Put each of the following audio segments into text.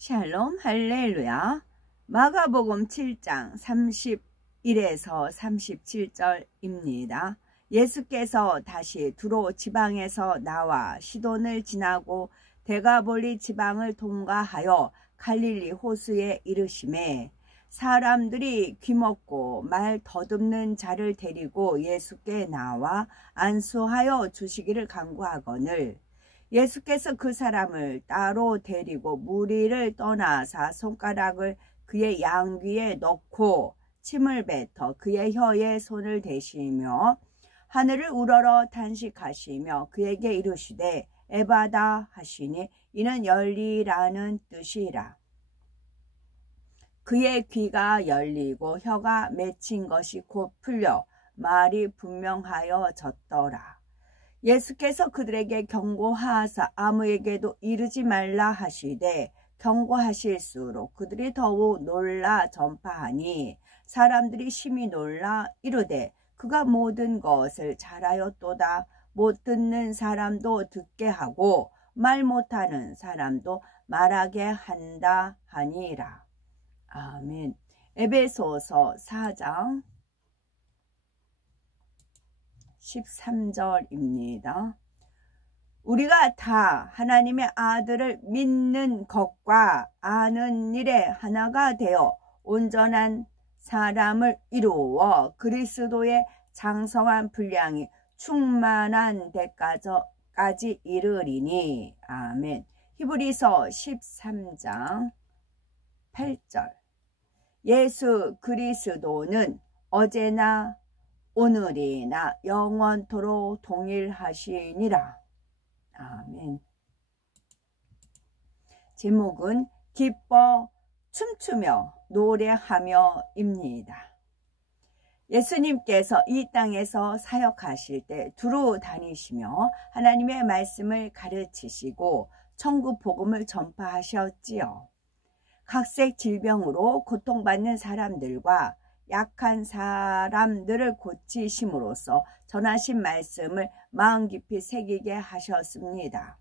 샬롬 할렐루야. 마가복음 7장 31에서 37절입니다. 예수께서 다시 두로 지방에서 나와 시돈을 지나고 데가볼리 지방을 통과하여 갈릴리 호수에 이르시매 사람들이 귀먹고 말 더듬는 자를 데리고 예수께 나와 안수하여 주시기를 간구하거늘 예수께서 그 사람을 따로 데리고 무리를 떠나사 손가락을 그의 양귀에 넣고 침을 뱉어 그의 혀에 손을 대시며 하늘을 우러러 탄식하시며 그에게 이르시되 에바다 하시니 이는 열리라는 뜻이라. 그의 귀가 열리고 혀가 맺힌 것이 곧 풀려 말이 분명하여졌더라. 예수께서 그들에게 경고하사 아무에게도 이르지 말라 하시되 경고하실수록 그들이 더욱 놀라 전파하니 사람들이 심히 놀라 이르되 그가 모든 것을 잘하였도다. 못 듣는 사람도 듣게 하고 말 못하는 사람도 말하게 한다 하니라. 아멘. 에베소서 4장 13절입니다. 우리가 다 하나님의 아들을 믿는 것과 아는 일에 하나가 되어 온전한 사람을 이루어 그리스도의 장성한 분량이 충만한 데까지 이르리니. 아멘. 히브리서 13장 8절. 예수 그리스도는 어제나 오늘이나 영원토록 동일하시니라. 아멘. 제목은 기뻐 춤추며 노래하며입니다. 예수님께서 이 땅에서 사역하실 때 두루 다니시며 하나님의 말씀을 가르치시고 천국 복음을 전파하셨지요. 각색 질병으로 고통받는 사람들과 약한 사람들을 고치심으로써 전하신 말씀을 마음 깊이 새기게 하셨습니다.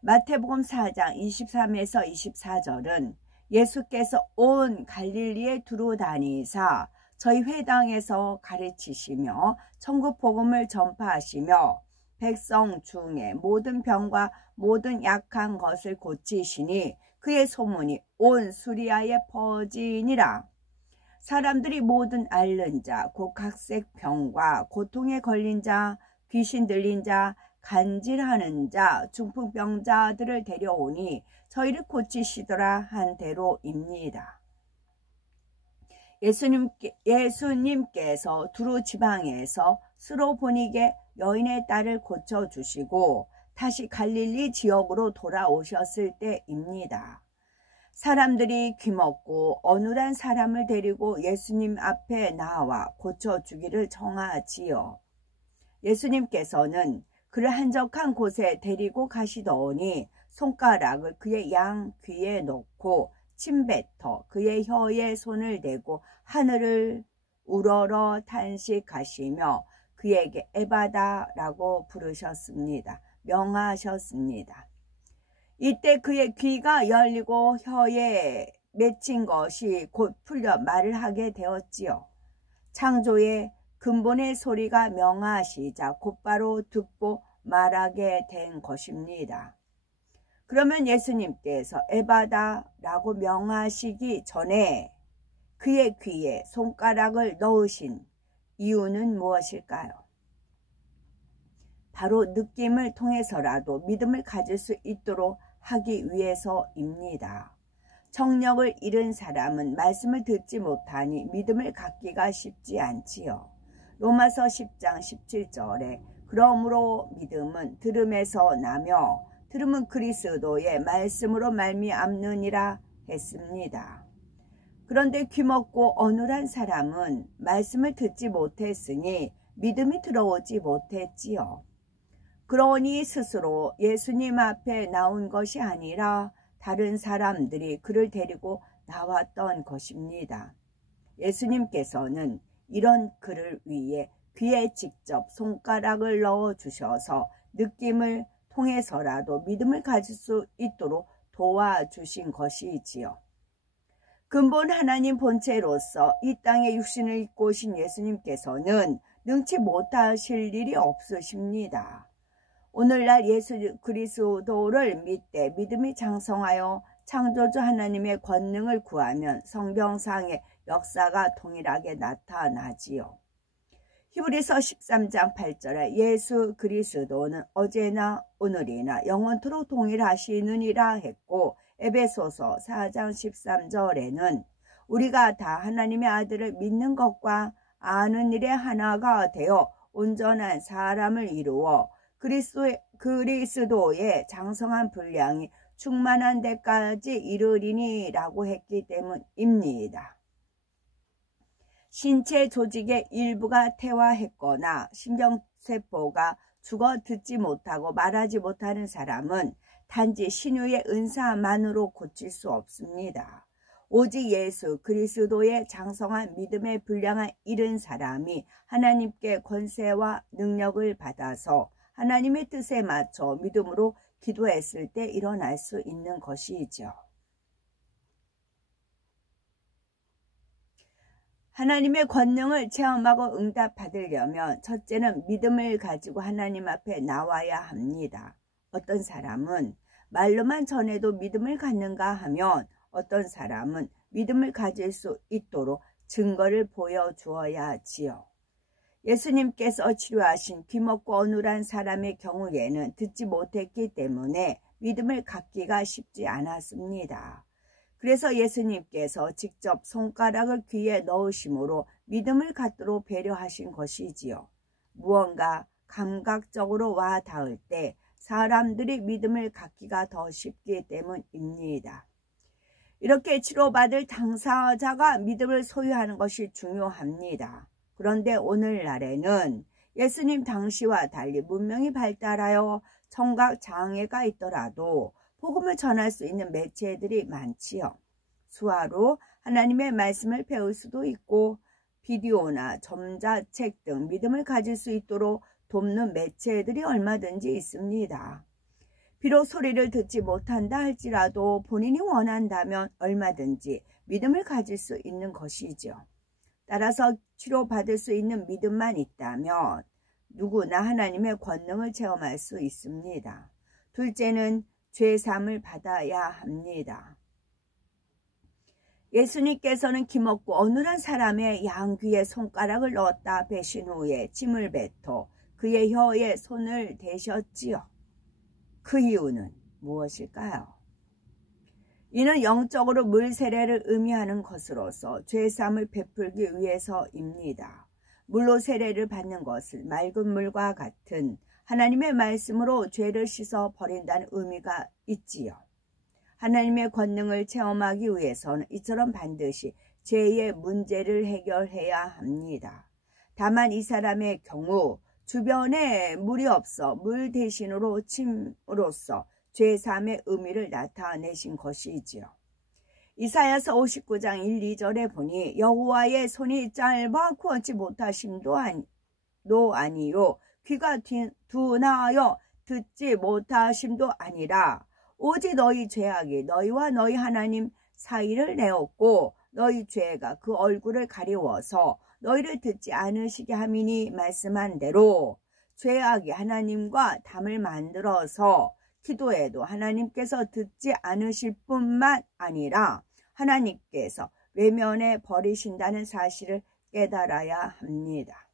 마태복음 4장 23에서 24절은 예수께서 온 갈릴리에 두루 다니사 저희 회당에서 가르치시며 천국 복음을 전파하시며 백성 중에 모든 병과 모든 약한 것을 고치시니 그의 소문이 온 수리아에 퍼지니라. 사람들이 모든 앓는 자, 곧 각색 병과 고통에 걸린 자, 귀신 들린 자, 간질하는 자, 중풍병자들을 데려오니 저희를 고치시더라 한 대로입니다. 예수님께서 두루 지방에서 스로보니게 여인의 딸을 고쳐주시고 다시 갈릴리 지역으로 돌아오셨을 때입니다. 사람들이 귀먹고 어눌한 사람을 데리고 예수님 앞에 나와 고쳐주기를 청하지요. 예수님께서는 그를 한적한 곳에 데리고 가시더니 손가락을 그의 양 귀에 놓고 침뱉어 그의 혀에 손을 대고 하늘을 우러러 탄식하시며 그에게 에바다라고 부르셨습니다. 명하셨습니다. 이때 그의 귀가 열리고 혀에 맺힌 것이 곧 풀려 말을 하게 되었지요. 창조의 근본의 소리가 명하시자 곧바로 듣고 말하게 된 것입니다. 그러면 예수님께서 에바다라고 명하시기 전에 그의 귀에 손가락을 넣으신 이유는 무엇일까요? 바로 느낌을 통해서라도 믿음을 가질 수 있도록 하기 위해서입니다. 청력을 잃은 사람은 말씀을 듣지 못하니 믿음을 갖기가 쉽지 않지요. 로마서 10장 17절에 그러므로 믿음은 들음에서 나며 들음은 그리스도의 말씀으로 말미암느니라 했습니다. 그런데 귀먹고 어눌한 사람은 말씀을 듣지 못했으니 믿음이 들어오지 못했지요. 그러니 스스로 예수님 앞에 나온 것이 아니라 다른 사람들이 그를 데리고 나왔던 것입니다. 예수님께서는 이런 그를 위해 귀에 직접 손가락을 넣어주셔서 느낌을 통해서라도 믿음을 가질 수 있도록 도와주신 것이지요. 근본 하나님 본체로서 이 땅에 육신을 입고 오신 예수님께서는 능치 못하실 일이 없으십니다. 오늘날 예수 그리스도를 믿되 믿음이 장성하여 창조주 하나님의 권능을 구하면 성경상의 역사가 동일하게 나타나지요. 히브리서 13장 8절에 예수 그리스도는 어제나 오늘이나 영원토록 동일하시느니라 했고, 에베소서 4장 13절에는 우리가 다 하나님의 아들을 믿는 것과 아는 일에 하나가 되어 온전한 사람을 이루어 그리스도의 장성한 분량이 충만한 데까지 이르리니 라고 했기 때문입니다. 신체 조직의 일부가 퇴화했거나 신경세포가 죽어 듣지 못하고 말하지 못하는 사람은 단지 신유의 은사만으로 고칠 수 없습니다. 오직 예수 그리스도의 장성한 믿음의 분량에 이른 사람이 하나님께 권세와 능력을 받아서 하나님의 뜻에 맞춰 믿음으로 기도했을 때 일어날 수 있는 것이죠. 하나님의 권능을 체험하고 응답받으려면 첫째는 믿음을 가지고 하나님 앞에 나와야 합니다. 어떤 사람은 말로만 전해도 믿음을 갖는가 하면 어떤 사람은 믿음을 가질 수 있도록 증거를 보여주어야 하지요. 예수님께서 치료하신 귀먹고 어눌한 사람의 경우에는 듣지 못했기 때문에 믿음을 갖기가 쉽지 않았습니다. 그래서 예수님께서 직접 손가락을 귀에 넣으심으로 믿음을 갖도록 배려하신 것이지요. 무언가 감각적으로 와 닿을 때 사람들이 믿음을 갖기가 더 쉽기 때문입니다. 이렇게 치료받을 당사자가 믿음을 소유하는 것이 중요합니다. 그런데 오늘날에는 예수님 당시와 달리 문명이 발달하여 청각 장애가 있더라도 복음을 전할 수 있는 매체들이 많지요. 수화로 하나님의 말씀을 배울 수도 있고 비디오나 전자책 등 믿음을 가질 수 있도록 돕는 매체들이 얼마든지 있습니다. 비록 소리를 듣지 못한다 할지라도 본인이 원한다면 얼마든지 믿음을 가질 수 있는 것이죠. 따라서 치료받을 수 있는 믿음만 있다면 누구나 하나님의 권능을 체험할 수 있습니다. 둘째는 죄사함을 받아야 합니다. 예수님께서는 기먹고 어눌한 사람의 양귀에 손가락을 넣었다 배신 후에 침을 뱉어 그의 혀에 손을 대셨지요. 그 이유는 무엇일까요? 이는 영적으로 물 세례를 의미하는 것으로서 죄사함을 베풀기 위해서입니다. 물로 세례를 받는 것은 맑은 물과 같은 하나님의 말씀으로 죄를 씻어 버린다는 의미가 있지요. 하나님의 권능을 체험하기 위해서는 이처럼 반드시 죄의 문제를 해결해야 합니다. 다만 이 사람의 경우 주변에 물이 없어 물 대신으로 침으로써 죄사함의 의미를 나타내신 것이지요. 이사야서 59장 1, 2절에 보니 여호와의 손이 짧아 구원치 못하심도 아니요 귀가 둔하여 듣지 못하심도 아니라 오직 너희 죄악이 너희와 너희 하나님 사이를 내었고 너희 죄가 그 얼굴을 가리워서 너희를 듣지 않으시게 함이니 말씀한 대로 죄악이 하나님과 담을 만들어서 기도해도 하나님께서 듣지 않으실 뿐만 아니라 하나님께서 외면해 버리신다는 사실을 깨달아야 합니다.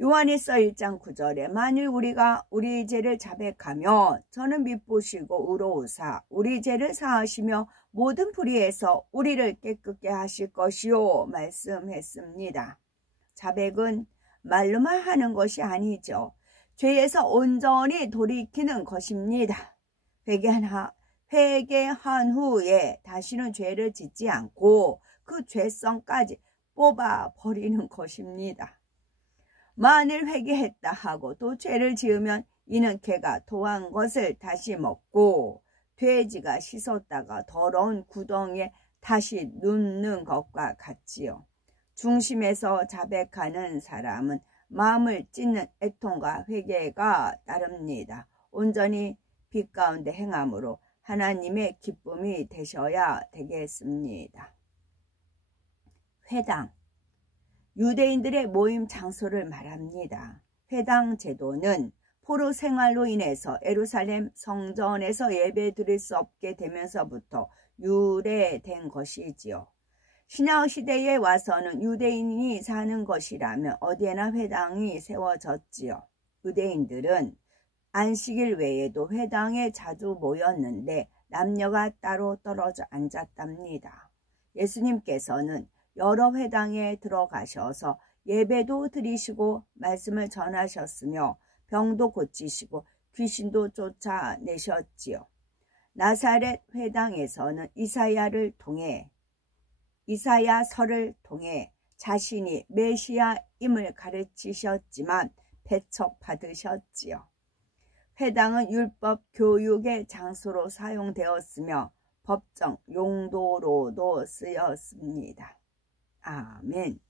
요한일서 1장 9절에 만일 우리가 우리 죄를 자백하면 저는 미쁘시고 의로우사 우리 죄를 사하시며 모든 불의에서 우리를 깨끗게 하실 것이요 말씀했습니다. 자백은 말로만 하는 것이 아니죠. 죄에서 온전히 돌이키는 것입니다. 회개한 후에 다시는 죄를 짓지 않고 그 죄성까지 뽑아버리는 것입니다. 만일 회개했다 하고 또 죄를 지으면 이는 개가 토한 것을 다시 먹고 돼지가 씻었다가 더러운 구덩이에 다시 눕는 것과 같지요. 중심에서 자백하는 사람은 마음을 찢는 애통과 회개가 따릅니다. 온전히 빛 가운데 행함으로 하나님의 기쁨이 되셔야 되겠습니다. 회당, 유대인들의 모임 장소를 말합니다. 회당 제도는 포로 생활로 인해서 예루살렘 성전에서 예배 드릴 수 없게 되면서부터 유래된 것이지요. 신약 시대에 와서는 유대인이 사는 것이라면 어디에나 회당이 세워졌지요. 유대인들은 안식일 외에도 회당에 자주 모였는데 남녀가 따로 떨어져 앉았답니다. 예수님께서는 여러 회당에 들어가셔서 예배도 드리시고 말씀을 전하셨으며 병도 고치시고 귀신도 쫓아내셨지요. 나사렛 회당에서는 이사야서를 통해 자신이 메시아임을 가르치셨지만 배척받으셨지요. 회당은 율법 교육의 장소로 사용되었으며 법정 용도로도 쓰였습니다. 아멘.